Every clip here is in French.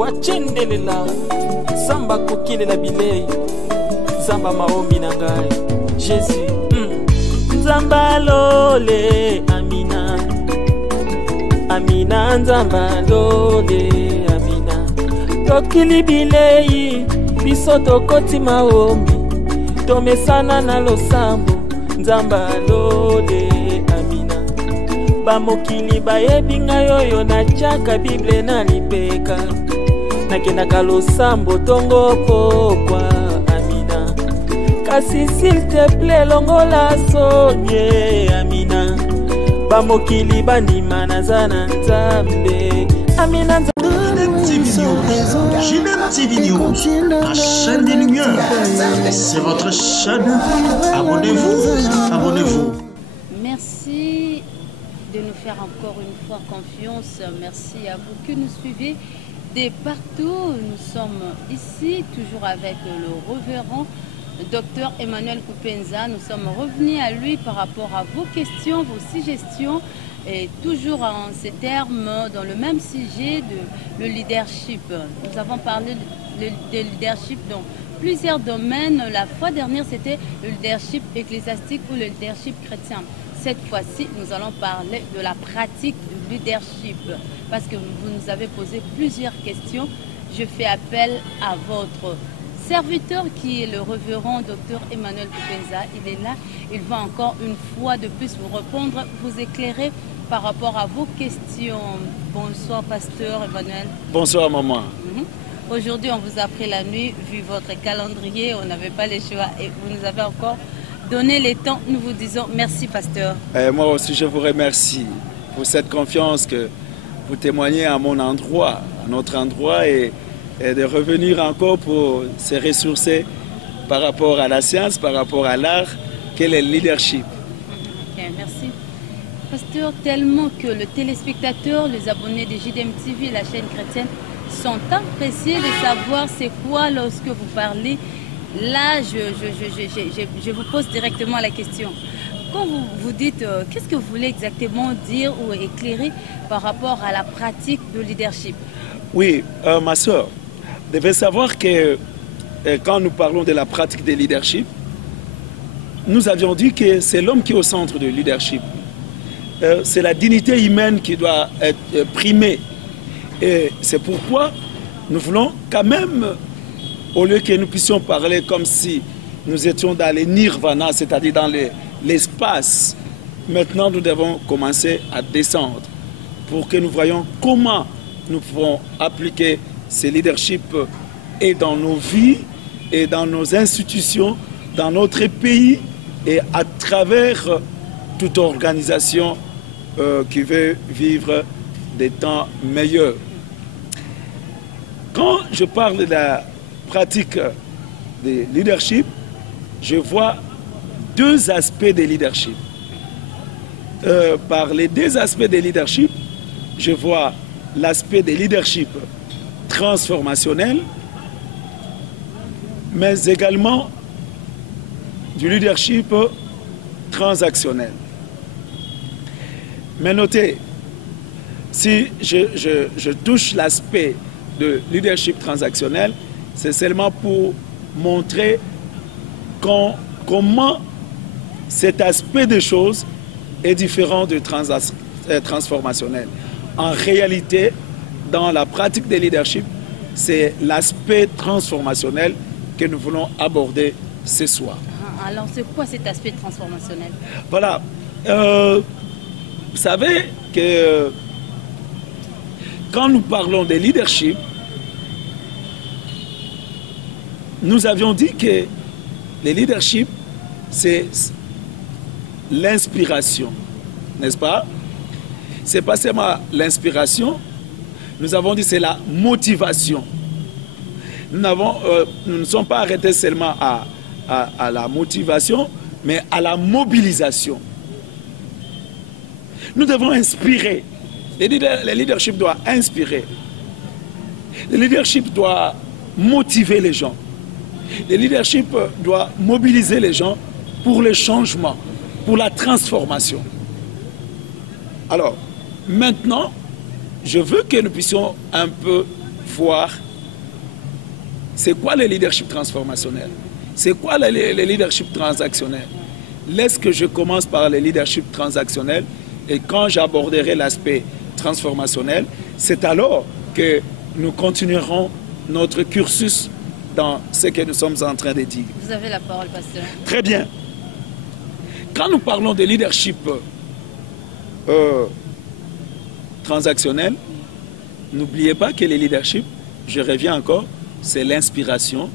wachendelela samba kokelela bilei zamba maombi na ngai Jésus nzamba lole amina amina nzamba lole amina tokili bilei biso tokoti maombi tomesana na losambo nzamba lole amina bamokili bayebi ngai oyo natiaka Bible na lipeka nakendaka losambo tongo pokwa amina kasi s'il te plaît longola sonye amina bamokili bandima naza na nzambe amina JNM TV News, la chaîne des lumières. C'est votre chaîne. Abonnez-vous, abonnez-vous. Merci de nous faire encore une fois confiance. Merci à vous qui nous suivez de partout. Nous sommes ici, toujours avec le révérend Dr Emmanuel Kupenza. Nous sommes revenus à lui par rapport à vos questions, vos suggestions. Et toujours en ces termes, dans le même sujet de le leadership. Nous avons parlé de leadership dans plusieurs domaines. La fois dernière, c'était le leadership ecclésiastique ou le leadership chrétien. Cette fois-ci, nous allons parler de la pratique du leadership. Parce que vous nous avez posé plusieurs questions. Je fais appel à votre serviteur qui est le révérend Dr Emmanuel Kupenza. Il est là. Il va encore une fois de plus vous répondre, vous éclairer par rapport à vos questions. Bonsoir, pasteur Emmanuel. Bonsoir, maman. Aujourd'hui, on vous a pris la nuit, vu votre calendrier, on n'avait pas le choix et vous nous avez encore donné le temps. Nous vous disons merci, pasteur. Moi aussi, je vous remercie pour cette confiance que vous témoignez à mon endroit, à notre endroit, et de revenir encore pour se ressourcer par rapport à la science, par rapport à l'art, quel est le leadership. Ok, merci. Pasteur, tellement que le téléspectateur, les abonnés de JDM TV, la chaîne chrétienne, sont appréciés de savoir c'est quoi lorsque vous parlez. Là, je vous pose directement la question. Quand vous dites, qu'est-ce que vous voulez exactement dire ou éclairer par rapport à la pratique de leadership? Oui, ma soeur, vous devez savoir que quand nous parlons de la pratique de leadership, nous avions dit que c'est l'homme qui est au centre du leadership. C'est la dignité humaine qui doit être primée. Et c'est pourquoi nous voulons quand même, au lieu que nous puissions parler comme si nous étions dans les nirvana, c'est-à-dire dans l'espace, maintenant nous devons commencer à descendre pour que nous voyions comment nous pouvons appliquer ce leadership et dans nos vies et dans nos institutions, dans notre pays et à travers toute organisation qui veut vivre des temps meilleurs. Quand je parle de la pratique de leadership, je vois deux aspects de leadership. Par les deux aspects de leadership, je vois l'aspect de leadership transformationnel, mais également du leadership transactionnel. Mais notez, si je touche l'aspect de leadership transactionnel, c'est seulement pour montrer comment cet aspect des choses est différent du transformationnel. En réalité, dans la pratique de leadership, c'est l'aspect transformationnel que nous voulons aborder ce soir. Alors, c'est quoi cet aspect transformationnel? Voilà. Vous savez que quand nous parlons de leadership, nous avions dit que le leadership, c'est l'inspiration, n'est-ce pas? C'est pas seulement l'inspiration, nous avons dit c'est la motivation. Nous ne sommes pas arrêtés seulement à la motivation, mais à la mobilisation. Nous devons inspirer. Le leadership doit inspirer. Le leadership doit motiver les gens. Le leadership doit mobiliser les gens pour le changement, pour la transformation. Alors, maintenant, je veux que nous puissions un peu voir c'est quoi le leadership transformationnel, c'est quoi le leadership transactionnel. Laisse que je commence par le leadership transactionnel et quand j'aborderai l'aspect transformationnel, c'est alors que nous continuerons notre cursus dans ce que nous sommes en train de dire. Vous avez la parole, pasteur. Très bien. Quand nous parlons de leadership transactionnel, n'oubliez pas que le leadership, je reviens encore, c'est l'inspiration,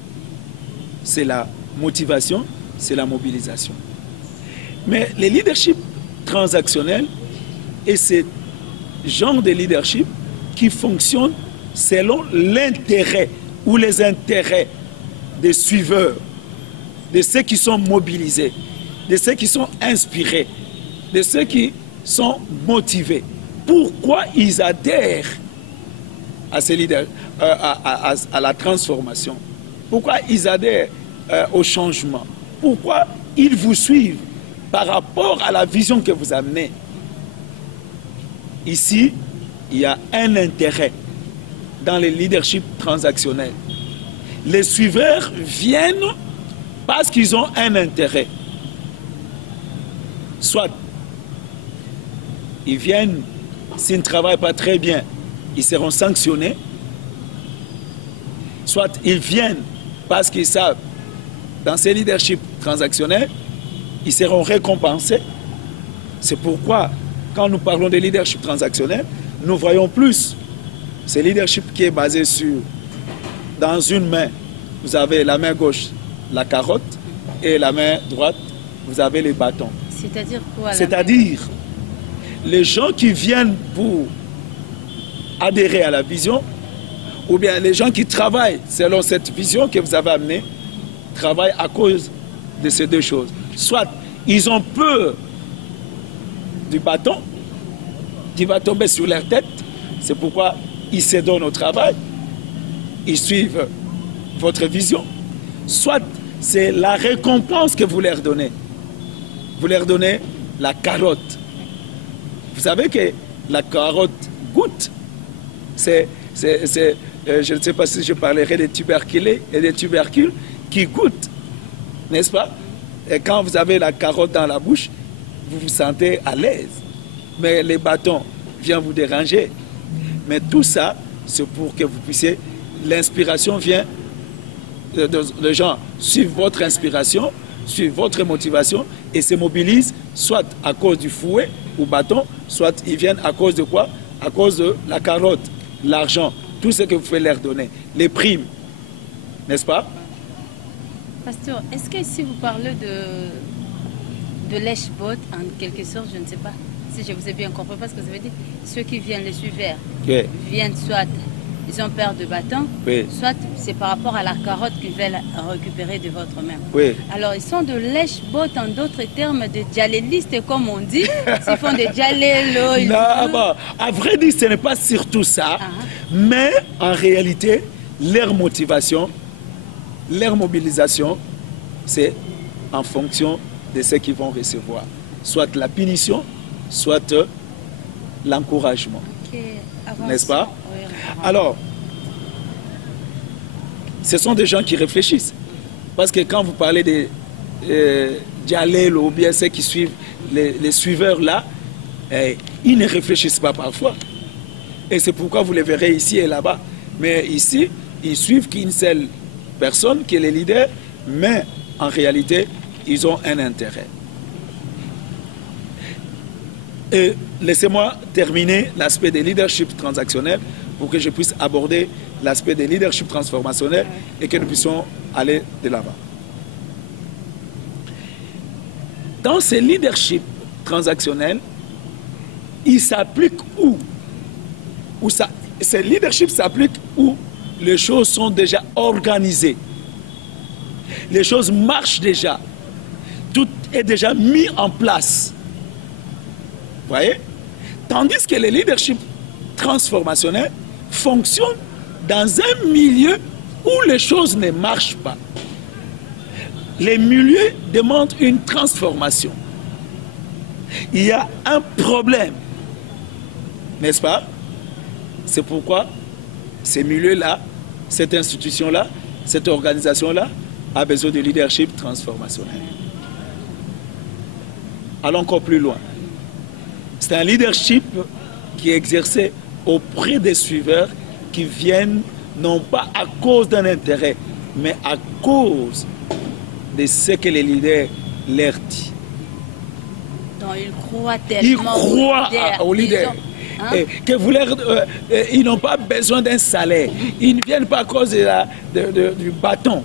c'est la motivation, c'est la mobilisation. Mais le leadership transactionnel est ce genre de leadership qui fonctionne selon l'intérêt ou les intérêts des suiveurs, de ceux qui sont mobilisés, de ceux qui sont inspirés, de ceux qui sont motivés. Pourquoi ils adhèrent à, ces leaders, à la transformation? Pourquoi ils adhèrent au changement? Pourquoi ils vous suivent par rapport à la vision que vous amenez? Ici, il y a un intérêt dans le leadership transactionnel. Les suiveurs viennent parce qu'ils ont un intérêt. Soit ils viennent, s'ils ne travaillent pas très bien, ils seront sanctionnés. Soit ils viennent parce qu'ils savent, dans ces leaderships transactionnels, ils seront récompensés. C'est pourquoi, quand nous parlons de leadership transactionnel, nous voyons plus ce leadership qui est basé sur, dans une main, vous avez la main gauche, la carotte, et la main droite, vous avez les bâtons. C'est-à-dire quoi? C'est-à-dire, les gens qui viennent pour adhérer à la vision, ou bien les gens qui travaillent selon cette vision que vous avez amenée, travaillent à cause de ces deux choses. Soit ils ont peur du bâton, qui va tomber sur leur tête, c'est pourquoi ils se donnent au travail, ils suivent votre vision. Soit c'est la récompense que vous leur donnez. Vous leur donnez la carotte. Vous savez que la carotte goûte. Je ne sais pas si je parlerai des tuberculés et des tubercules qui goûtent, n'est-ce pas? Et quand vous avez la carotte dans la bouche, vous vous sentez à l'aise. Mais les bâtons viennent vous déranger. Mais tout ça, c'est pour que vous puissiez... L'inspiration vient... Les gens suivent votre inspiration, suivent votre motivation et se mobilisent soit à cause du fouet ou bâton, soit ils viennent à cause de quoi? À cause de la carotte, l'argent, tout ce que vous pouvez leur donner, les primes, n'est-ce pas? Pasteur, est-ce que si vous parlez de lèche-botte, en quelque sorte, je ne sais pas si je vous ai bien compris, parce que vous avez dit ceux qui viennent les suivre viennent soit ils ont peur de bâton, soit c'est par rapport à la carotte qu'ils veulent récupérer de votre main. Alors ils sont de lèche-botte, en d'autres termes, de djalélistes, comme on dit. Ils font des djalélos. Non, bon, à vrai dire, ce n'est pas surtout ça, mais en réalité, leur motivation, leur mobilisation, c'est en fonction de ce qu'ils vont recevoir. Soit la punition, soit l'encouragement. N'est-ce pas? Alors, ce sont des gens qui réfléchissent. Parce que quand vous parlez de Djalel ou bien ceux qui suivent, les suiveurs là, ils ne réfléchissent pas parfois. Et c'est pourquoi vous les verrez ici et là-bas. Mais ici, ils suivent qu'une seule personne qui est le leader, mais en réalité, ils ont un intérêt. Et laissez-moi terminer l'aspect des leadership transactionnels pour que je puisse aborder l'aspect des leadership transformationnels et que nous puissions aller de l'avant. Dans ces leaderships transactionnels, ils s'appliquent où? Ces leaderships s'appliquent où les choses sont déjà organisées. Les choses marchent déjà. Tout est déjà mis en place. Vous voyez? Tandis que le leadership transformationnel fonctionne dans un milieu où les choses ne marchent pas. Les milieux demandent une transformation. Il y a un problème. N'est-ce pas? C'est pourquoi ces milieux-là, cette institution-là, cette organisation-là a besoin de leadership transformationnel. Allons encore plus loin. C'est un leadership qui est exercé auprès des suiveurs qui viennent non pas à cause d'un intérêt, mais à cause de ce que les leaders leur disent. Donc ils croient tellement aux leaders. Hein? Que vous ils n'ont pas besoin d'un salaire. Ils ne viennent pas à cause du bâton.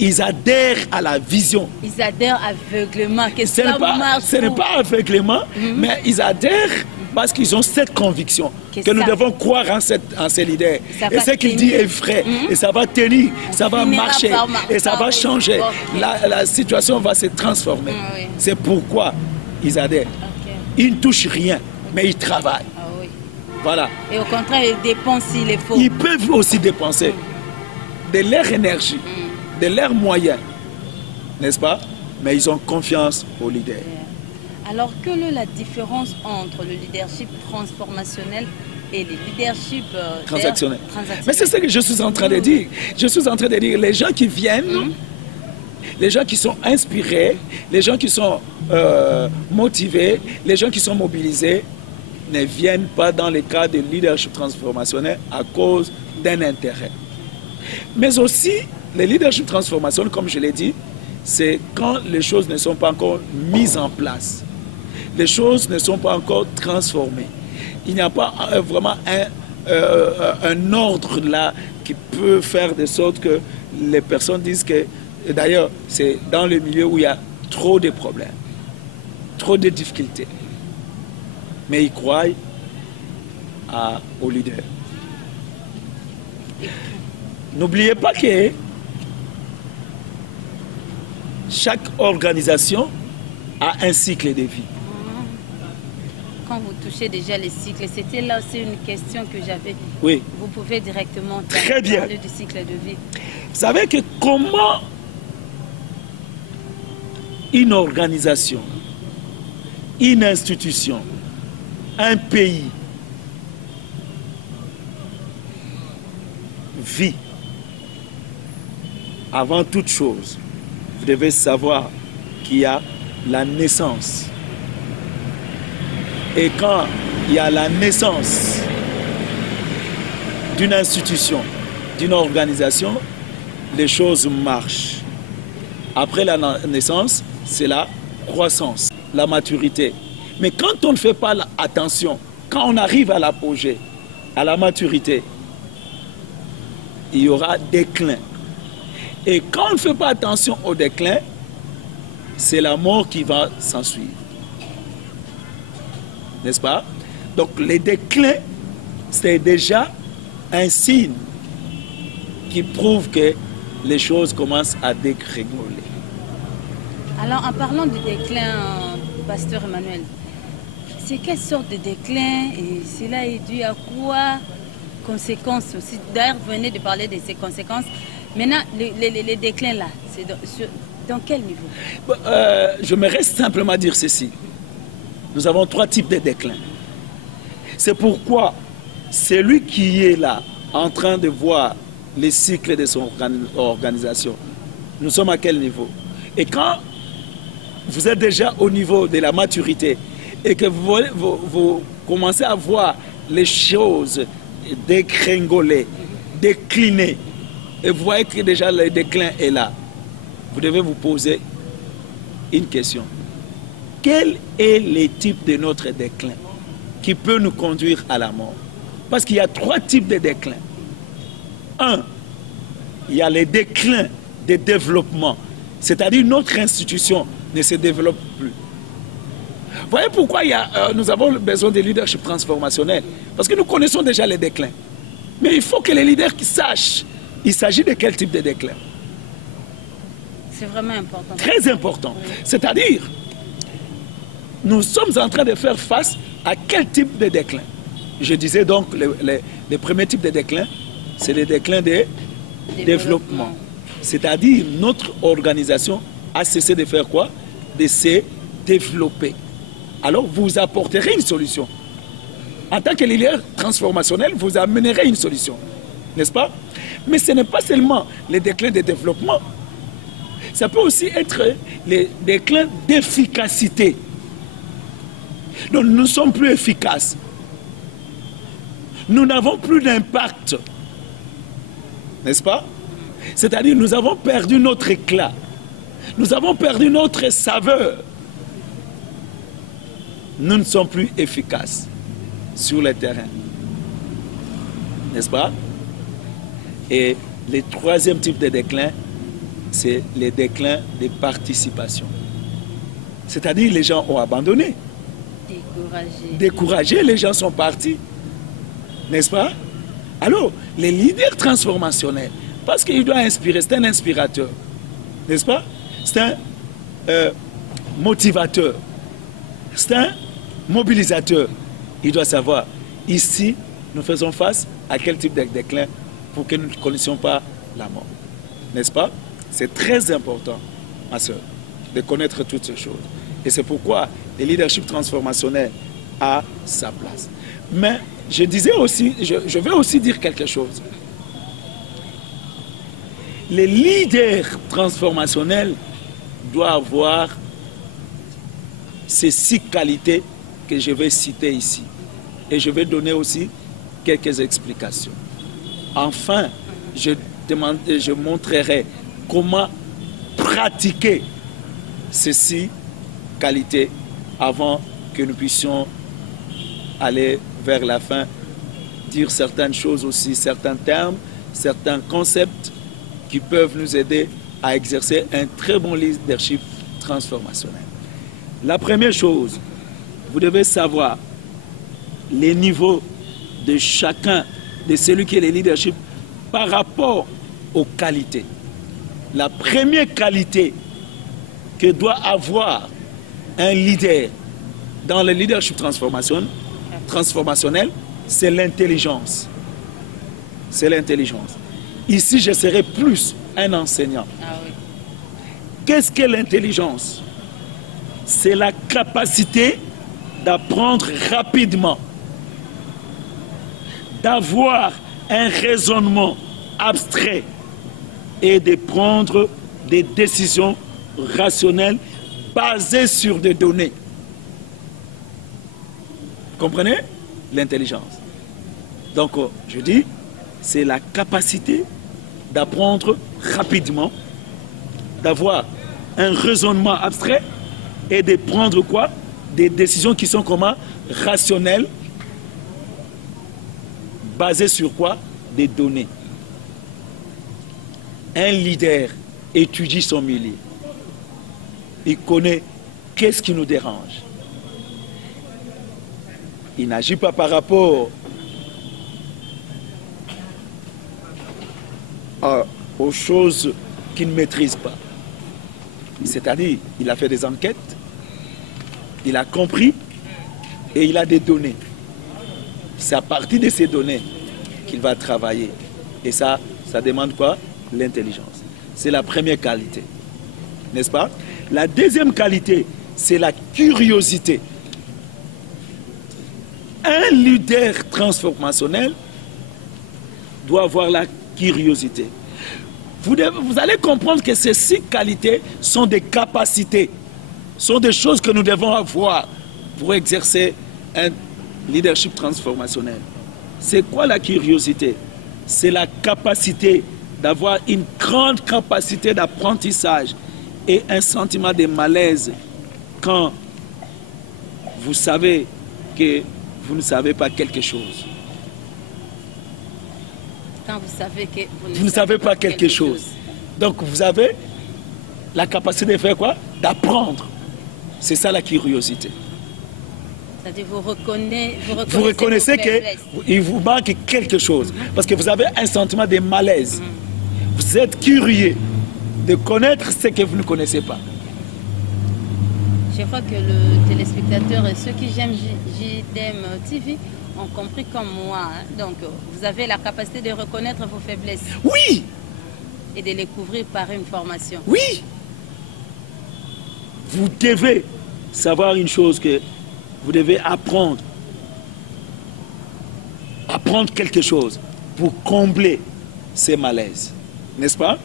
Ils adhèrent à la vision. Ils adhèrent aveuglément. Que Ce n'est pas aveuglément, mais ils adhèrent parce qu'ils ont cette conviction que nous devons croire en ces leaders. Et ce qu'il dit est vrai. Et ça va tenir, ça va marcher. Et ça va changer. La situation va se transformer. C'est pourquoi ils adhèrent. Ils ne touchent rien, mais ils travaillent. Voilà. Et au contraire, ils dépensent s'il est faux. Ils peuvent aussi dépenser de leur énergie, de leurs moyens, n'est-ce pas? Mais ils ont confiance aux leaders. Alors, quelle est la différence entre le leadership transformationnel et le leadership transactionnel? Mais c'est ce que je suis en train de dire. Je suis en train de dire, les gens qui viennent, les gens qui sont inspirés, les gens qui sont motivés, les gens qui sont mobilisés, ne viennent pas dans le cadre de leadership transformationnel à cause d'un intérêt. Mais aussi, le leadership transformationnel, comme je l'ai dit, c'est quand les choses ne sont pas encore mises en place. Les choses ne sont pas encore transformées. Il n'y a pas vraiment un ordre là qui peut faire de sorte que les personnes disent que, d'ailleurs, c'est dans le milieu où il y a trop de problèmes, trop de difficultés. Mais ils croient aux leaders. N'oubliez pas que chaque organisation a un cycle de vie. Quand vous touchez déjà les cycles, c'était là aussi une question que j'avais. Oui. Vous pouvez directement Très bien. parler du cycle de vie. Vous savez que comment une organisation, une institution, un pays vit, avant toute chose, vous devez savoir qu'il y a la naissance. Et quand il y a la naissance d'une institution, d'une organisation, les choses marchent. Après la naissance, c'est la croissance, la maturité. Mais quand on ne fait pas attention, quand on arrive à l'apogée, à la maturité, il y aura déclin. Et quand on ne fait pas attention au déclin, c'est la mort qui va s'ensuivre. N'est-ce pas? Donc le déclin, c'est déjà un signe qui prouve que les choses commencent à dégringoler. Alors en parlant du déclin, pasteur Emmanuel, c'est quelle sorte de déclin et cela est dû à quoi? Conséquences aussi. D'ailleurs, vous venez de parler de ces conséquences. Maintenant, les déclins là, c'est dans quel niveau? Je me reste simplement à dire ceci. Nous avons 3 types de déclins. C'est pourquoi celui qui est là, en train de voir les cycles de son organisation, nous sommes à quel niveau? Et quand vous êtes déjà au niveau de la maturité et que vous commencez à voir les choses dégringoler, décliner, et vous voyez que déjà le déclin est là, vous devez vous poser une question. Quel est le type de notre déclin qui peut nous conduire à la mort? Parce qu'il y a 3 types de déclin. 1, il y a le déclin de développement, c'est-à-dire notre institution ne se développe plus. Vous voyez pourquoi nous avons besoin de leadership transformationnel? Parce que nous connaissons déjà les déclins. Mais il faut que les leaders sachent, il s'agit de quel type de déclin? C'est vraiment important. Très important. Oui. C'est-à-dire, nous sommes en train de faire face à quel type de déclin? Je disais donc, le premier type de déclin, c'est le déclin de développement. C'est-à-dire, notre organisation a cessé de faire quoi? De se développer. Alors, vous apporterez une solution. En tant que leader transformationnel, vous amènerez une solution. n'est-ce pas? Mais ce n'est pas seulement les déclins de développement, ça peut aussi être les déclins d'efficacité. Donc nous ne sommes plus efficaces. Nous n'avons plus d'impact. N'est-ce pas? C'est-à-dire nous avons perdu notre éclat. Nous avons perdu notre saveur. Nous ne sommes plus efficaces sur le terrain. N'est-ce pas? Et le troisième type de déclin, c'est les déclins de participation. C'est-à-dire les gens ont abandonné. Découragés, les gens sont partis. N'est-ce pas? Alors, les leaders transformationnels, parce qu'il doit inspirer, c'est un inspirateur. N'est-ce pas? C'est un motivateur. C'est un mobilisateur. Il doit savoir, ici, nous faisons face à quel type de déclin pour que nous ne connaissions pas la mort. N'est-ce pas? C'est très important, ma soeur, de connaître toutes ces choses. Et c'est pourquoi le leadership transformationnel a sa place. Mais je disais aussi, je vais aussi dire quelque chose. Les leaders transformationnels doivent avoir ces 6 qualités que je vais citer ici. Et je vais donner aussi quelques explications. Enfin, je montrerai comment pratiquer ces 6 qualités avant que nous puissions aller vers la fin, dire certaines choses aussi, certains termes, certains concepts qui peuvent nous aider à exercer un très bon leadership transformationnel. La première chose, vous devez savoir les niveaux de chacun de celui qui est le leadership par rapport aux qualités. La première qualité que doit avoir un leader dans le leadership transformationnel, c'est l'intelligence. C'est l'intelligence. Ici, je serai plus un enseignant. Ah oui. Qu'est-ce que l'intelligence? C'est la capacité d'apprendre rapidement, d'avoir un raisonnement abstrait et de prendre des décisions rationnelles basées sur des données. Vous comprenez? L'intelligence. Donc, je dis, c'est la capacité d'apprendre rapidement, d'avoir un raisonnement abstrait et de prendre quoi? Des décisions qui sont comment? Rationnelles, basées sur quoi? Des données. Un leader étudie son milieu. Il connaît qu'est-ce qui nous dérange. Il n'agit pas par rapport aux choses qu'il ne maîtrise pas. C'est-à-dire, il a fait des enquêtes, il a compris et il a des données. C'est à partir de ces données qu'il va travailler. Et ça demande quoi? L'intelligence. C'est la première qualité. N'est-ce pas? La deuxième qualité, c'est la curiosité. Un leader transformationnel doit avoir la curiosité. Vous allez comprendre que ces 6 qualités sont des capacités, sont des choses que nous devons avoir pour exercer un leadership transformationnel. C'est quoi la curiosité? C'est la capacité d'avoir une grande capacité d'apprentissage et un sentiment de malaise quand vous savez que vous ne savez pas quelque chose. Quand vous savez que vous ne savez pas quelque chose. Donc vous avez la capacité de faire quoi? D'apprendre. C'est ça la curiosité. C'est-à-dire vous reconnaissez qu'il vous manque quelque chose. Parce que vous avez un sentiment de malaise. Vous êtes curieux de connaître ce que vous ne connaissez pas. Je crois que le téléspectateur et ceux qui j'aime JDM TV ont compris comme moi. Hein. Donc, vous avez la capacité de reconnaître vos faiblesses. Oui. Et de les couvrir par une formation. Oui. Vous devez savoir une chose que vous devez apprendre. Apprendre quelque chose. pour combler ces malaises. N'est-ce pas?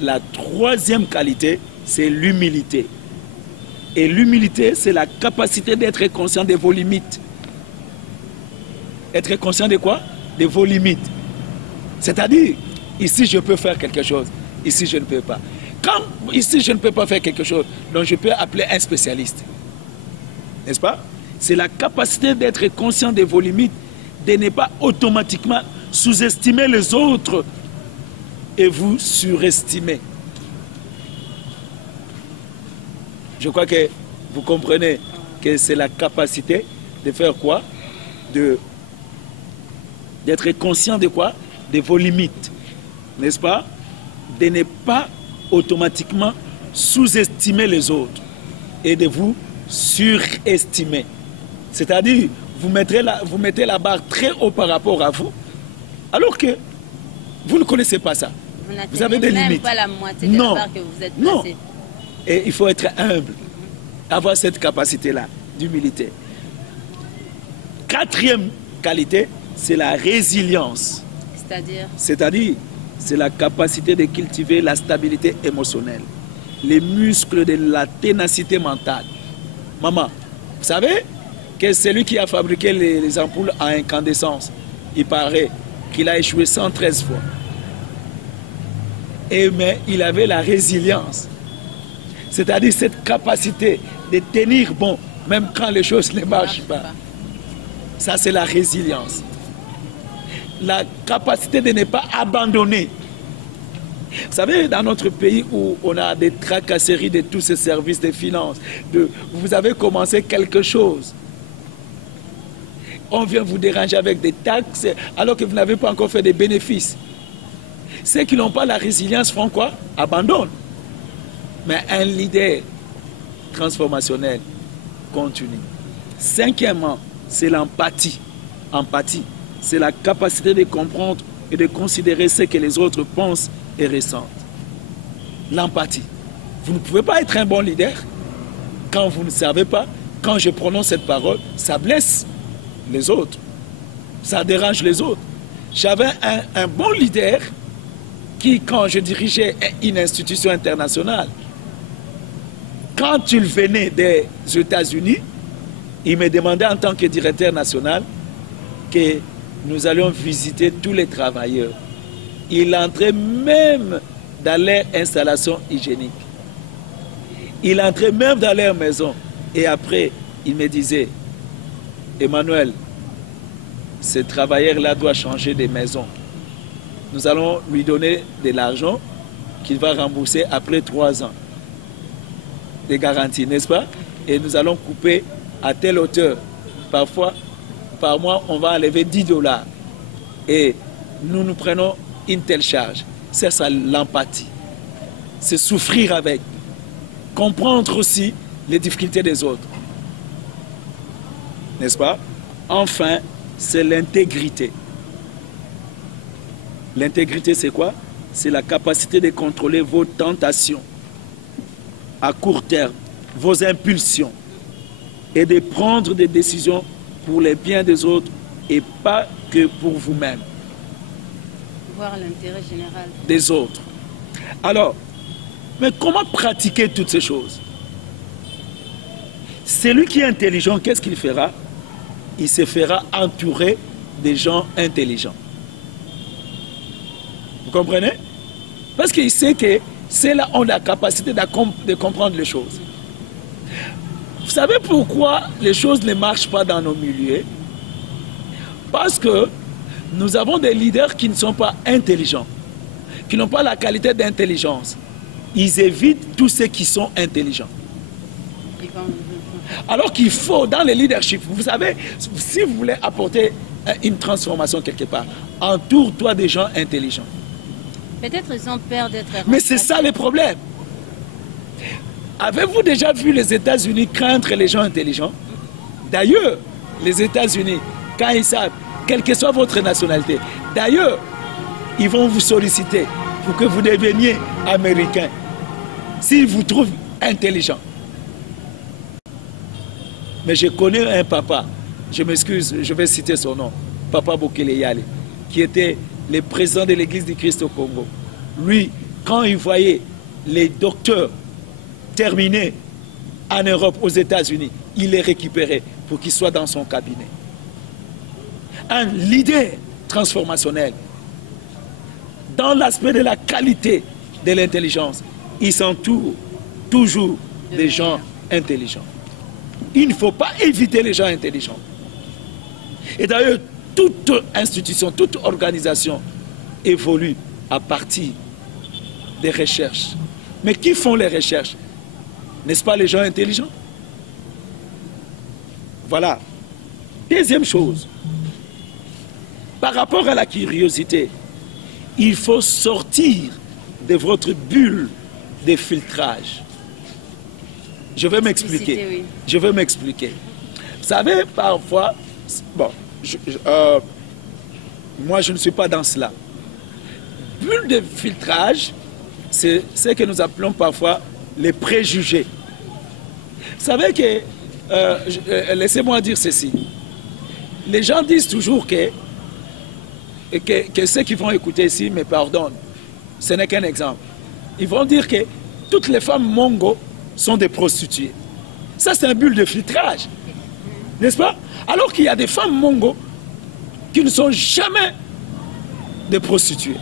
La troisième qualité, c'est l'humilité. Et l'humilité, c'est la capacité d'être conscient de vos limites. Être conscient de quoi? De vos limites. C'est-à-dire, ici je peux faire quelque chose, ici je ne peux pas. Quand ici je ne peux pas faire quelque chose, donc je peux appeler un spécialiste. N'est-ce pas? C'est la capacité d'être conscient de vos limites, de ne pas automatiquement sous-estimer les autres et vous surestimer. Je crois que vous comprenez que c'est la capacité de faire quoi? D'être conscient de quoi? De vos limites. N'est-ce pas? De ne pas automatiquement sous-estimer les autres et de vous surestimer. C'est-à-dire, vous mettez la barre très haut par rapport à vous, alors que vous ne connaissez pas ça. Vous avez des limites. Pas la moitié de la barre que vous êtes placé. Non. Et il faut être humble, avoir cette capacité-là d'humilité. Quatrième qualité, c'est la résilience. C'est-à-dire, c'est la capacité de cultiver la stabilité émotionnelle, les muscles de la ténacité mentale. Maman, vous savez que celui qui a fabriqué les ampoules à incandescence, il paraît qu'il a échoué 113 fois. Mais il avait la résilience. C'est-à-dire cette capacité de tenir bon, même quand les choses ne marchent pas. Ça, c'est la résilience. La capacité de ne pas abandonner. Vous savez, dans notre pays où on a des tracasseries de tous ces services de finances, vous avez commencé quelque chose. On vient vous déranger avec des taxes alors que vous n'avez pas encore fait des bénéfices. Ceux qui n'ont pas la résilience font quoi? Abandonnent. Mais un leader transformationnel continue. Cinquièmement, c'est l'empathie. Empathie, c'est la capacité de comprendre et de considérer ce que les autres pensent et ressentent. L'empathie. Vous ne pouvez pas être un bon leader quand vous ne savez pas, quand je prononce cette parole, ça blesse les autres. Ça dérange les autres. J'avais un bon leader qui, quand je dirigeais une institution internationale, quand il venait des États-Unis, il me demandait en tant que directeur national que nous allions visiter tous les travailleurs. Il entrait même dans leur installation hygiénique. Il entrait même dans leur maison. Et après, il me disait, Emmanuel, ce travailleur-là doit changer de maison. Nous allons lui donner de l'argent qu'il va rembourser après 3 ans de garantie, n'est-ce pas? Et nous allons couper à telle hauteur. Parfois, par mois, on va enlever $10. Et nous prenons une telle charge. C'est ça l'empathie. C'est souffrir avec. Comprendre aussi les difficultés des autres. N'est-ce pas? Enfin, c'est l'intégrité. L'intégrité, c'est quoi? C'est la capacité de contrôler vos tentations à court terme, vos impulsions, et de prendre des décisions pour le bien des autres et pas que pour vous-même. Voir l'intérêt général des autres. Alors, mais comment pratiquer toutes ces choses? Celui qui est intelligent, qu'est-ce qu'il fera? Il se fera entourer des gens intelligents. Vous comprenez? Parce qu'il sait que c'est là où on a la capacité de comprendre les choses. Vous savez pourquoi les choses ne marchent pas dans nos milieux? Parce que nous avons des leaders qui ne sont pas intelligents, qui n'ont pas la qualité d'intelligence. Ils évitent tous ceux qui sont intelligents. Alors qu'il faut, dans le leadership, vous savez, si vous voulez apporter une transformation quelque part, entoure-toi des gens intelligents. Peut-être ils ont peur d'être... Mais c'est ça le problème. Avez-vous déjà vu les États-Unis craindre les gens intelligents? D'ailleurs, les États-Unis, quand ils savent, quelle que soit votre nationalité, d'ailleurs, ils vont vous solliciter pour que vous deveniez américain, s'ils vous trouvent intelligent. Mais je connais un papa, je m'excuse, je vais citer son nom, Papa Bokele Yale. qui était le président de l'Église du Christ au Congo, lui, quand il voyait les docteurs terminés en Europe, aux États-Unis, il les récupérait pour qu'ils soient dans son cabinet. Un leader transformationnel, dans l'aspect de la qualité de l'intelligence, il s'entoure toujours des gens intelligents. Il ne faut pas éviter les gens intelligents. Et d'ailleurs, toute institution, toute organisation évolue à partir des recherches. Mais qui font les recherches? N'est-ce pas les gens intelligents? Voilà. Deuxième chose, par rapport à la curiosité, il faut sortir de votre bulle de filtrage. Je vais m'expliquer. Oui. Je vais m'expliquer. Vous savez, parfois, bon, moi je ne suis pas dans cela. Bulle de filtrage, c'est ce que nous appelons parfois les préjugés. Vous savez que, laissez-moi dire ceci, les gens disent toujours que ceux qui vont écouter ici me pardonnent. Ce n'est qu'un exemple. Ils vont dire que toutes les femmes mongo sont des prostituées. Ça, c'est un bulle de filtrage. N'est-ce pas? Alors qu'il y a des femmes mongo qui ne sont jamais des prostituées.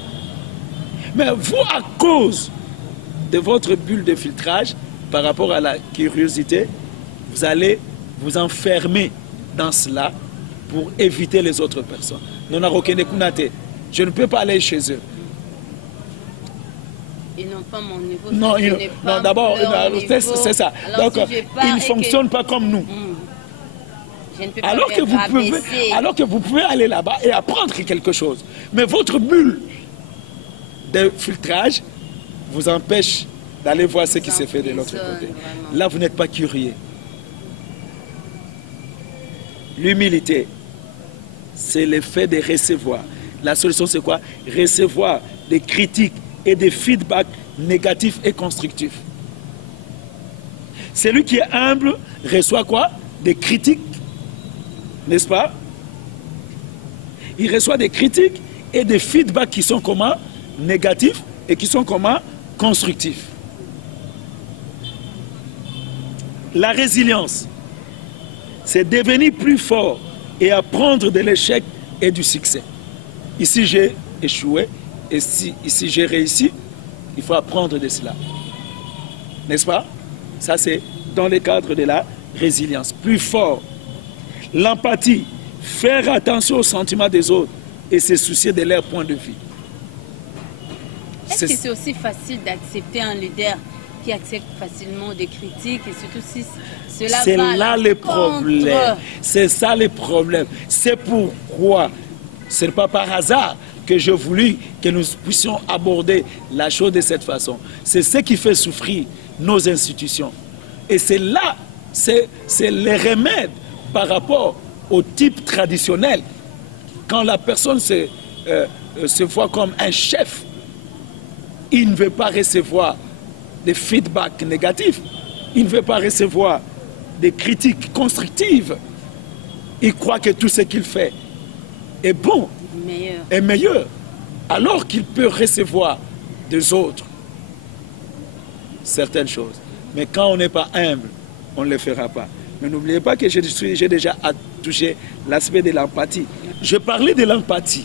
Mais vous, à cause de votre bulle de filtrage, par rapport à la curiosité, vous allez vous enfermer dans cela pour éviter les autres personnes. Je ne peux pas aller chez eux. Ils n'ont pas mon niveau. Non, non, d'abord, c'est ça. Alors, donc, si ils ne fonctionnent pas comme nous. Je ne peux pas alors que vous pouvez aller là-bas et apprendre quelque chose. Mais votre bulle de filtrage vous empêche d'aller voir ce qui s'est fait de l'autre côté. Vraiment. Là, vous n'êtes pas curieux. L'humilité, c'est le fait de recevoir. La solution, c'est quoi? Recevoir des critiques et des feedbacks négatifs et constructifs. Celui qui est humble reçoit quoi? Des critiques, n'est-ce pas? Il reçoit des critiques et des feedbacks qui sont comment? Négatifs et qui sont comment? Constructifs. La résilience, c'est devenir plus fort et apprendre de l'échec et du succès. Ici, j'ai échoué et ici, j'ai réussi. Il faut apprendre de cela. N'est-ce pas? Ça, c'est dans le cadre de la résilience. Plus fort. L'empathie, faire attention aux sentiments des autres et se soucier de leur point de vue. Est-ce que c'est aussi facile d'accepter un leader qui accepte facilement des critiques et surtout si cela c'est va là le problème. C'est ça le problème. C'est pourquoi ce n'est pas par hasard que j'ai voulu que nous puissions aborder la chose de cette façon. C'est ce qui fait souffrir nos institutions. Et c'est là, c'est le remède par rapport au type traditionnel. Quand la personne se voit comme un chef, il ne veut pas recevoir des feedbacks négatifs. Il ne veut pas recevoir des critiques constructives. Il croit que tout ce qu'il fait est bon, est meilleur, alors qu'il peut recevoir des autres certaines choses. Mais quand on n'est pas humble, on ne le fera pas. Mais n'oubliez pas que j'ai déjà touché l'aspect de l'empathie. Je parlais de l'empathie.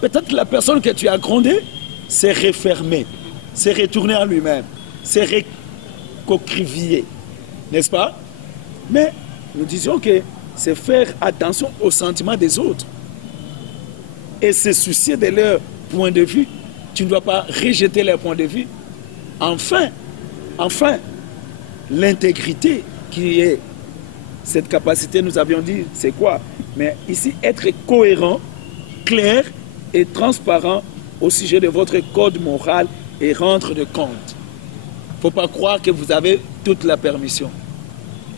Peut-être la personne que tu as grondée s'est refermée, s'est retournée en lui-même, s'est recocrivillée, n'est-ce pas? Mais nous disions que c'est faire attention aux sentiments des autres et se soucier de leur point de vue. Tu ne dois pas rejeter leur point de vue. Enfin, l'intégrité qui est cette capacité, nous avions dit, c'est quoi? Mais ici, être cohérent, clair et transparent au sujet de votre code moral et rendre de compte. Il ne faut pas croire que vous avez toute la permission.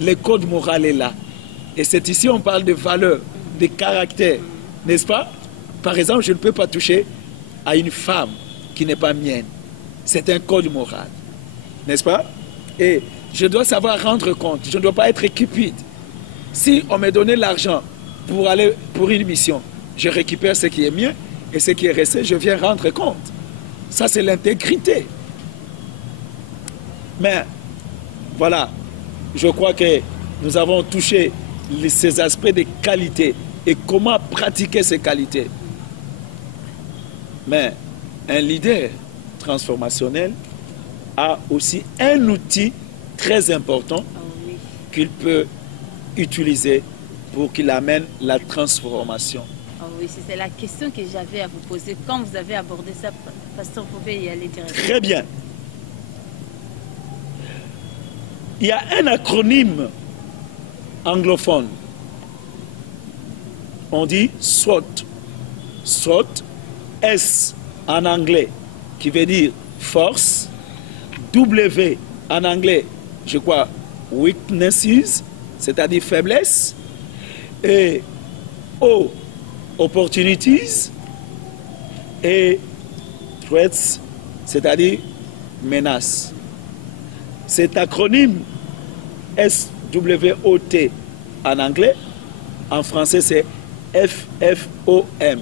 Le code moral est là. Et c'est ici on parle de valeurs, de caractère, n'est-ce pas? Par exemple, je ne peux pas toucher à une femme qui n'est pas mienne. C'est un code moral, n'est-ce pas? Et je dois savoir rendre compte. Je ne dois pas être cupide. Si on me donnait l'argent pour aller pour une mission, je récupère ce qui est mien Et ce qui est resté, je viens rendre compte. Ça, c'est l'intégrité. Mais voilà, je crois que nous avons touché ces aspects de qualité et comment pratiquer ces qualités. Mais un leader transformationnel a aussi un outil très important qu'il peut utiliser pour qu'il amène la transformation. Oh oui, c'est la question que j'avais à vous poser. Quand vous avez abordé ça, pasteur, vous pouvez y aller directement. Très bien. Il y a un acronyme anglophone. On dit SWOT. SWOT, S en anglais, qui veut dire force. W en anglais, je crois, weaknesses, c'est-à-dire faiblesse. Et O, opportunities. Et threats, c'est-à-dire menaces. Cet acronyme SWOT en anglais, en français c'est FFOM.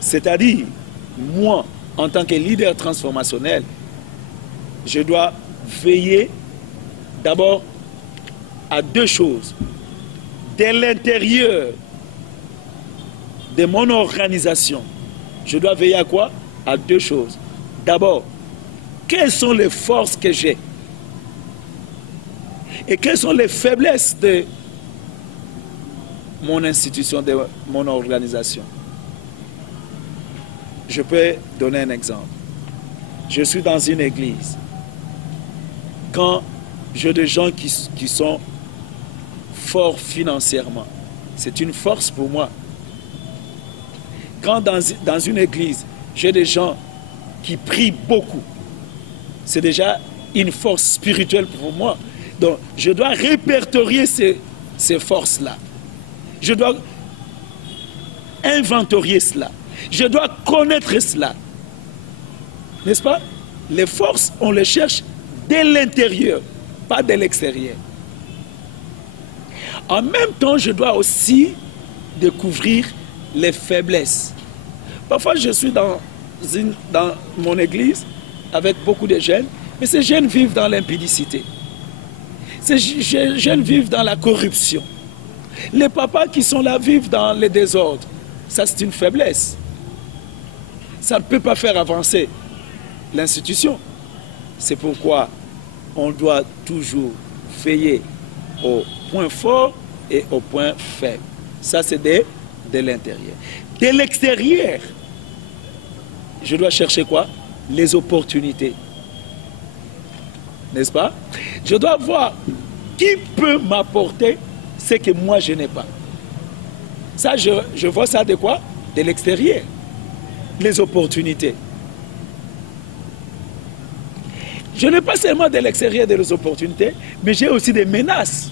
C'est-à-dire, moi, en tant que leader transformationnel, je dois veiller d'abord à deux choses. Dès l'intérieur de mon organisation, je dois veiller à quoi? À deux choses. D'abord, quelles sont les forces que j'ai? Et quelles sont les faiblesses de mon institution, de mon organisation? Je peux donner un exemple. Je suis dans une église. Quand j'ai des gens qui sont forts financièrement, c'est une force pour moi. Quand dans une église, j'ai des gens qui prient beaucoup, c'est déjà une force spirituelle pour moi. Donc, je dois répertorier ces forces-là. Je dois inventorier cela. Je dois connaître cela. N'est-ce pas? Les forces, on les cherche dès l'intérieur, pas de l'extérieur. En même temps, je dois aussi découvrir les faiblesses. Parfois, je suis dans mon église avec beaucoup de jeunes, mais ces jeunes vivent dans l'impudicité. Ces jeunes vivent dans la corruption. Les papas qui sont là vivent dans les désordres. Ça, c'est une faiblesse. Ça ne peut pas faire avancer l'institution. C'est pourquoi on doit toujours veiller aux points forts et aux points faibles. Ça, c'est de l'intérieur. De l'extérieur, je dois chercher quoi? Les opportunités. N'est-ce pas? Je dois voir qui peut m'apporter ce que moi je n'ai pas. Ça, je vois ça de quoi? De l'extérieur. Les opportunités. Je n'ai pas seulement de l'extérieur des opportunités, mais j'ai aussi des menaces.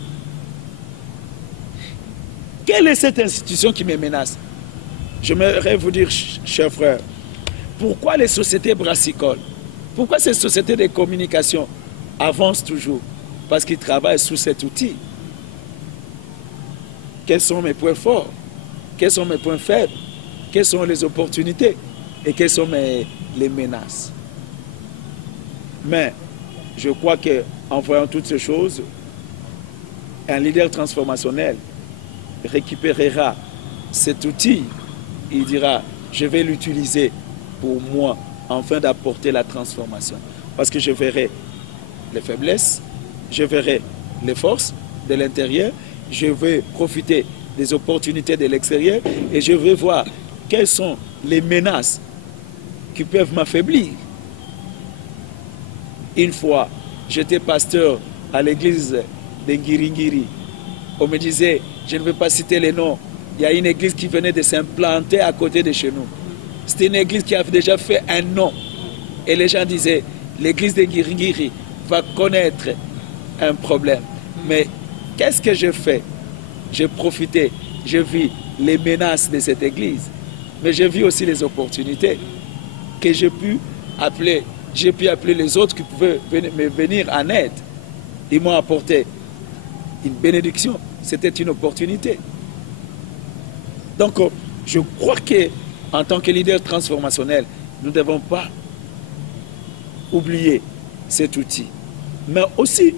Quelle est cette institution qui me menace? J'aimerais vous dire, chers frères, pourquoi les sociétés brassicoles, pourquoi ces sociétés de communication avancent toujours? Parce qu'ils travaillent sous cet outil. Quels sont mes points forts? Quels sont mes points faibles? Quelles sont les opportunités? Et quelles sont les menaces? Mais je crois qu'en voyant toutes ces choses, un leader transformationnel récupérera cet outil. Il dira, je vais l'utiliser pour moi, afin d'apporter la transformation. Parce que je verrai les faiblesses, je verrai les forces de l'intérieur, je vais profiter des opportunités de l'extérieur et je vais voir quelles sont les menaces qui peuvent m'affaiblir. Une fois, j'étais pasteur à l'église de Ngiringiri. On me disait, je ne vais pas citer les noms, il y a une église qui venait de s'implanter à côté de chez nous. C'était une église qui avait déjà fait un nom. Et les gens disaient, l'église de Ngiringiri va connaître un problème. Mais qu'est-ce que je fais? J'ai profité, j'ai vu les menaces de cette église, mais j'ai vu aussi les opportunités que j'ai pu appeler les autres qui pouvaient me venir en aide. Ils m'ont apporté une bénédiction, c'était une opportunité. Donc, je crois que en tant que leader transformationnel, nous ne devons pas oublier cet outil. Mais aussi,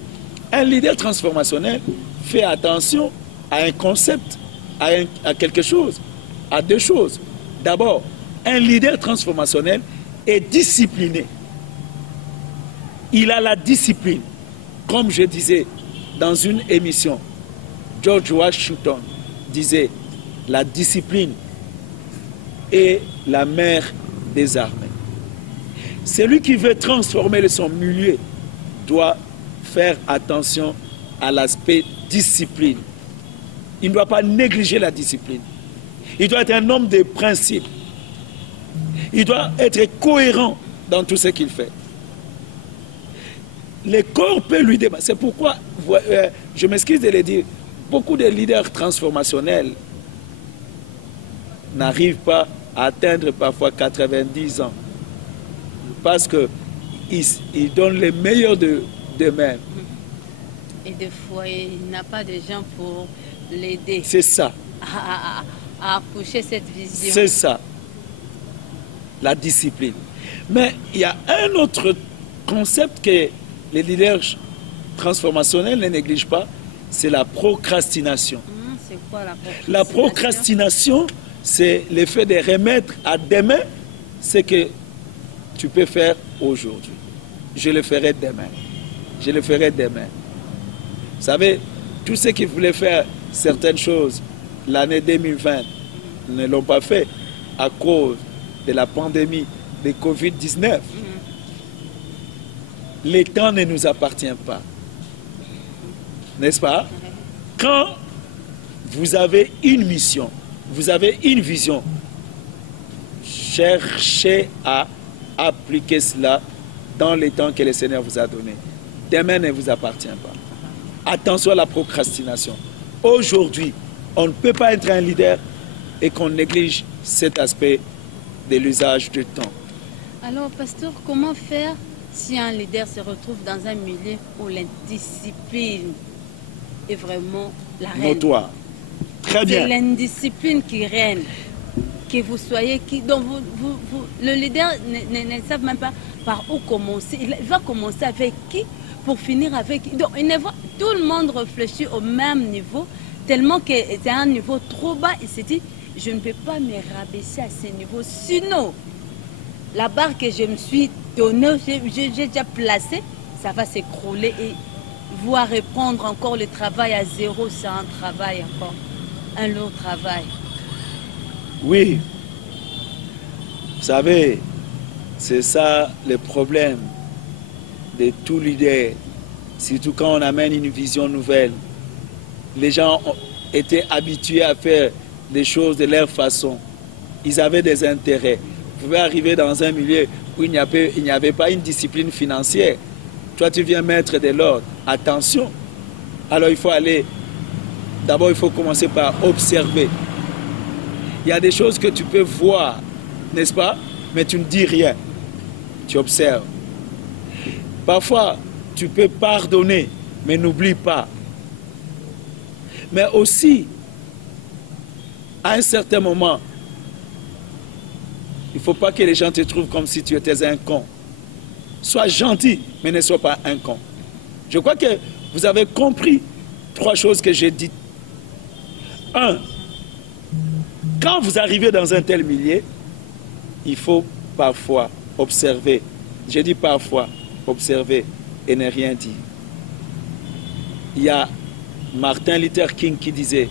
un leader transformationnel fait attention à un concept, à quelque chose, à deux choses. D'abord, un leader transformationnel est discipliné. Il a la discipline. Comme je disais dans une émission, George Washington disait, la discipline est la mère des armées. Celui qui veut transformer son milieu doit faire attention à l'aspect discipline. Il ne doit pas négliger la discipline. Il doit être un homme de principe. Il doit être cohérent dans tout ce qu'il fait. Le corps peut lui débattre. C'est pourquoi, je m'excuse de le dire, beaucoup de leaders transformationnels n'arrivent pas à atteindre parfois 90 ans. Parce qu'ils donnent le meilleur d'eux-mêmes. Et des fois, il n'a pas de gens pour l'aider. C'est ça. À accoucher cette vision. C'est ça. La discipline. Mais il y a un autre concept que les leaders transformationnels ne négligent pas, c'est la procrastination. C'est quoi la procrastination? La procrastination, c'est le fait de remettre à demain ce que tu peux faire aujourd'hui. Je le ferai demain. Je le ferai demain. Vous savez, tous ceux qui voulaient faire certaines choses l'année 2020 ne l'ont pas fait à cause de la pandémie de Covid-19. Le temps ne nous appartient pas. N'est-ce pas? Quand vous avez une mission, vous avez une vision, cherchez à appliquer cela dans les temps que le Seigneur vous a donné. Demain ne vous appartient pas. Attention à la procrastination. Aujourd'hui, on ne peut pas être un leader et qu'on néglige cet aspect de l'usage du temps. Alors, pasteur, comment faire si un leader se retrouve dans un milieu où l'indiscipline est vraiment la reine? Notoire. Très bien. C'est l'indiscipline qui règne. Que vous soyez qui, donc le leader ne sait même pas par où commencer. Il va commencer avec qui pour finir avec qui. Donc tout le monde réfléchit au même niveau, tellement que c'est un niveau trop bas. Il se dit, je ne peux pas me rabaisser à ce niveau. Sinon, la barre que je me suis donnée, j'ai déjà placée, ça va s'écrouler et voir reprendre encore le travail à zéro. C'est un travail encore, un lourd travail. Oui, vous savez, c'est ça le problème de tout leader, surtout quand on amène une vision nouvelle. Les gens étaient habitués à faire des choses de leur façon. Ils avaient des intérêts. Vous pouvez arriver dans un milieu où il n'y avait pas une discipline financière. Toi, tu viens mettre de l'ordre. Attention. Alors, il faut aller... D'abord, il faut commencer par observer. Il y a des choses que tu peux voir, n'est-ce pas? Mais tu ne dis rien. Tu observes. Parfois, tu peux pardonner, mais n'oublie pas. Mais aussi, à un certain moment, il ne faut pas que les gens te trouvent comme si tu étais un con. Sois gentil, mais ne sois pas un con. Je crois que vous avez compris 3 choses que j'ai dites. 1. Quand vous arrivez dans un tel milieu, il faut parfois observer. J'ai dit parfois observer et ne rien dire. Il y a Martin Luther King qui disait,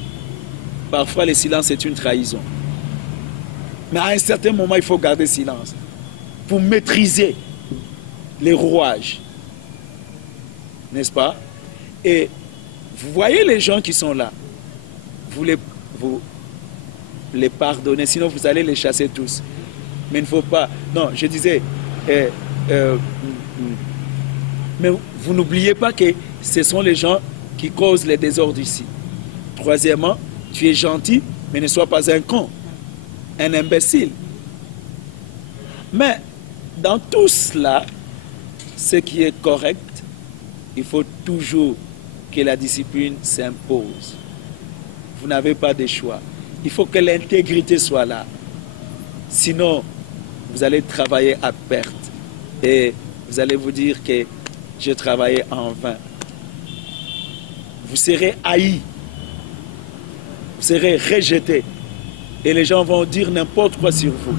parfois le silence est une trahison. Mais à un certain moment, il faut garder silence pour maîtriser les rouages. N'est-ce pas? Et vous voyez les gens qui sont là, vous les pardonnez, sinon vous allez les chasser tous. Mais il ne faut pas... Non, je disais... mais vous n'oubliez pas que ce sont les gens qui causent les désordres ici. Troisièmement, tu es gentil, mais ne sois pas un con, un imbécile. Mais dans tout cela, ce qui est correct, il faut toujours que la discipline s'impose. Vous n'avez pas de choix. Il faut que l'intégrité soit là. Sinon, vous allez travailler à perte. Et vous allez vous dire que j'ai travaillé en vain. Vous serez haïs. Vous serez rejetés. Et les gens vont dire n'importe quoi sur vous.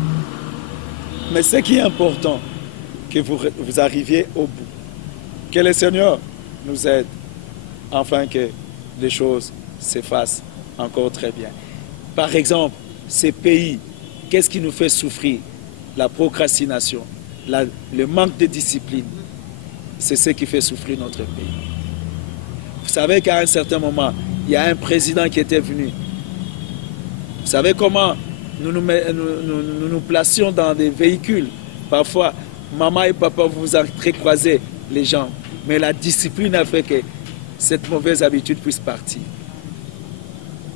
Mais ce qui est important, que vous arriviez au bout. Que le Seigneur nous aide, afin que les choses se fassent encore très bien. Par exemple, ces pays, qu'est-ce qui nous fait souffrir? La procrastination, le manque de discipline. C'est ce qui fait souffrir notre pays. Vous savez qu'à un certain moment, il y a un président qui était venu. Vous savez comment nous placions dans des véhicules. Parfois, maman et papa vous entrecroisez les jambes. Mais la discipline a fait que cette mauvaise habitude puisse partir.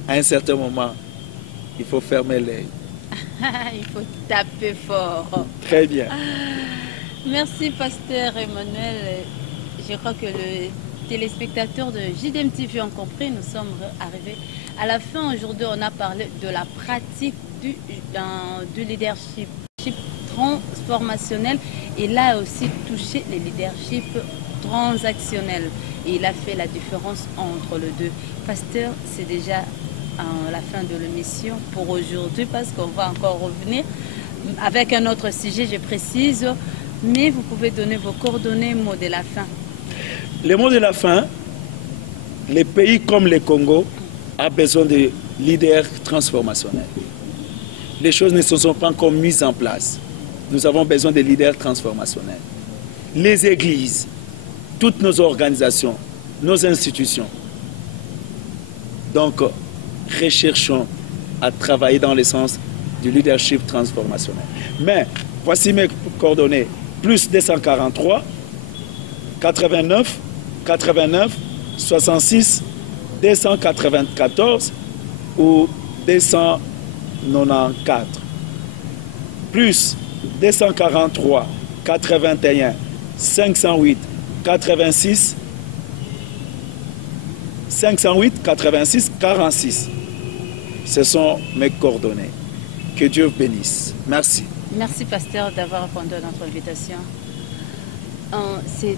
À un certain moment, il faut fermer l'œil. Il faut taper fort. Très bien. Merci, pasteur Emmanuel. Je crois que les téléspectateurs de JDM TV ont compris. Nous sommes arrivés à la fin. Aujourd'hui, on a parlé de la pratique du leadership transformationnel. Et là aussi touché les leaderships transactionnels. Et il a fait la différence entre les deux. Pasteur, c'est déjà la fin de l'émission pour aujourd'hui parce qu'on va encore revenir avec un autre sujet, je précise. Mais vous pouvez donner vos coordonnées, mot de la fin. Le mot de la fin, les pays comme le Congo ont besoin de leaders transformationnels. Les choses ne se sont pas encore mises en place. Nous avons besoin de leaders transformationnels. Les églises, toutes nos organisations, nos institutions. Donc, recherchons à travailler dans le sens du leadership transformationnel. Mais, voici mes coordonnées. Plus 243, 89, 89, 66, 294 ou 294. Plus 243, 81, 508, 86, 508, 86, 46. Ce sont mes coordonnées. Que Dieu vous bénisse. Merci. Merci, pasteur, d'avoir répondu à notre invitation. C'est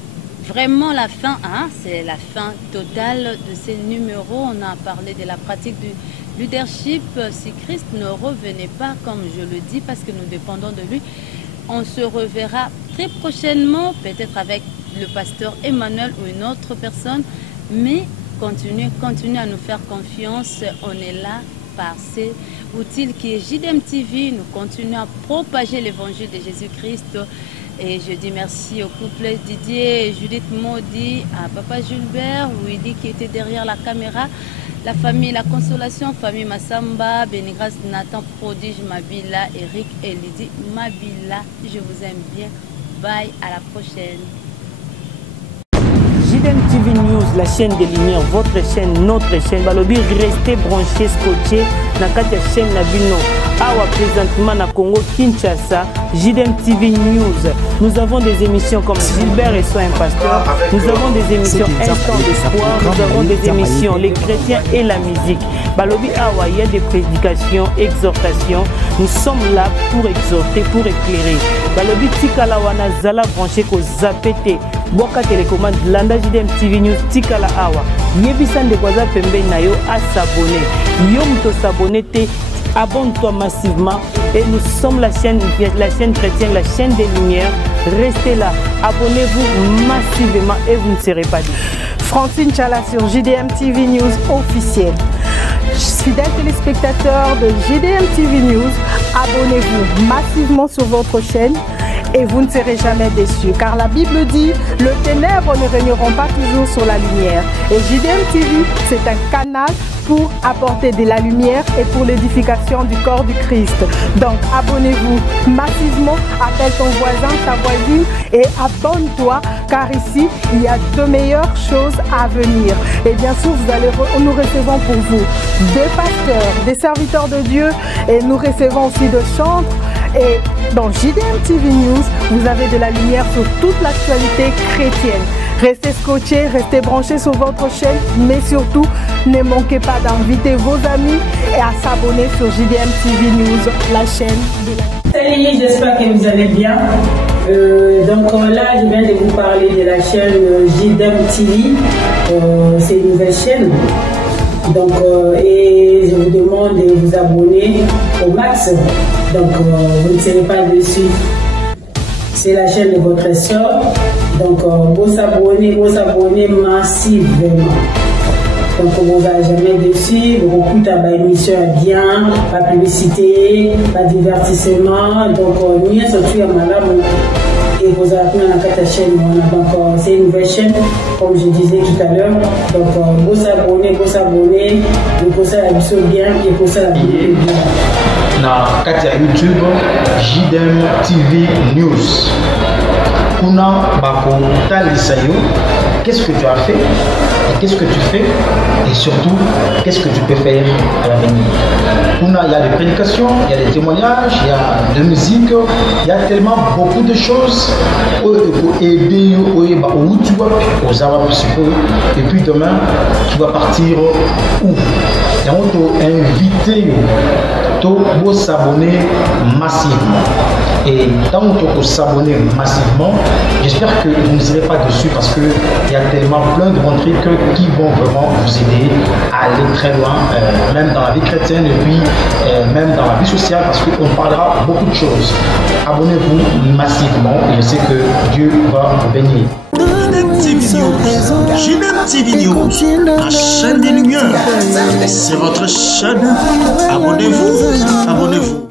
vraiment la fin, hein? C'est la fin totale de ces numéros. On a parlé de la pratique du leadership. Si Christ ne revenait pas, comme je le dis, parce que nous dépendons de lui, on se reverra très prochainement, peut-être avec le pasteur Emmanuel ou une autre personne, mais continuez à nous faire confiance. On est là par ces outils qui est JDM TV. Nous continuons à propager l'évangile de Jésus-Christ. Et je dis merci au couple Didier et Judith Maudit, à Papa Gilbert, Willy qui était derrière la caméra, la famille La Consolation, famille Massamba, Bénigras, Nathan Prodige, Mabila, Eric et Lydie Mabila. Je vous aime bien. Bye, à la prochaine. JDM TV News, la chaîne des lumières, votre chaîne, notre chaîne. Balobi, restez branchés, scotchés, na la chaîne Nabino. Awa présentement na Congo, Kinshasa, JDM TV News. Nous avons des émissions comme Gilbert et Soin Pasteur. Nous avons des émissions Instant d'Espoir. Nous avons des émissions Les Chrétiens et la musique. Balobi Awa, il y a des prédications, exhortations. Nous sommes là pour exhorter, pour éclairer. Balobi Tikala Wana Zala branché ko Zapete. Boka télécommande Landa JDM TV News Tikala Awa. Yebisan de Kwaza Pembe Nayo à s'abonner. Yom to s'abonner te. Abonne-toi massivement et nous sommes la chaîne chrétienne, la chaîne des lumières. Restez là, abonnez-vous massivement et vous ne serez pas dit. Francine Chala sur JDM TV News officiel. Fidèles téléspectateurs de JDM TV News, abonnez-vous massivement sur votre chaîne et vous ne serez jamais déçus. Car la Bible dit, le ténèbre ne régneront pas toujours sur la lumière. Et JDM TV, c'est un canal pour apporter de la lumière et pour l'édification du corps du Christ. Donc abonnez-vous massivement, appelle ton voisin, ta voisine et abonne-toi car ici il y a de meilleures choses à venir. Et bien sûr nous recevons pour vous des pasteurs, des serviteurs de Dieu et nous recevons aussi de chantres. Et dans JDM TV News, vous avez de la lumière sur toute l'actualité chrétienne. Restez scotchés, restez branchés sur votre chaîne, mais surtout, ne manquez pas d'inviter vos amis et à s'abonner sur JDM TV News, la chaîne de la... Salut, j'espère que vous allez bien. Donc là, je viens de vous parler de la chaîne JDM TV. C'est une nouvelle chaîne. Donc, et je vous demande de vous abonner au max. Donc, vous ne serez pas déçus. C'est la chaîne de votre soeur. Donc, vous abonnez massivement. Donc, vous n'avez jamais déçu. Vous écoutez ma émission bien, la publicité, le divertissement. Donc, mieux surtout à madame. Et vous avez la chaîne. Donc, c'est une nouvelle chaîne, comme je disais tout à l'heure. Donc, vous abonnez, vous posez la mission bien et vous posez la vidéo bien. Na kati ya YouTube JDM TV News. Kuna bako talisa yo, qu'est-ce que tu as fait et qu'est-ce que tu fais et surtout qu'est-ce que tu peux faire à l'avenir. Kuna il y a des prédications, il y a des témoignages, il y a de musique, il y a tellement beaucoup de choses pour aider où tu vas aux Arabes et puis demain tu vas partir où. Et on t'a invité pour s'abonner massivement. Et tant que vous s'abonnez massivement, j'espère que vous ne serez pas dessus parce qu'il y a tellement plein de bons trucs qui vont vraiment vous aider à aller très loin, même dans la vie chrétienne et puis même dans la vie sociale parce qu'on parlera beaucoup de choses. Abonnez-vous massivement et je sais que Dieu va vous bénir. JDM TV News, la chaîne des lumières. C'est votre chaîne. Abonnez-vous.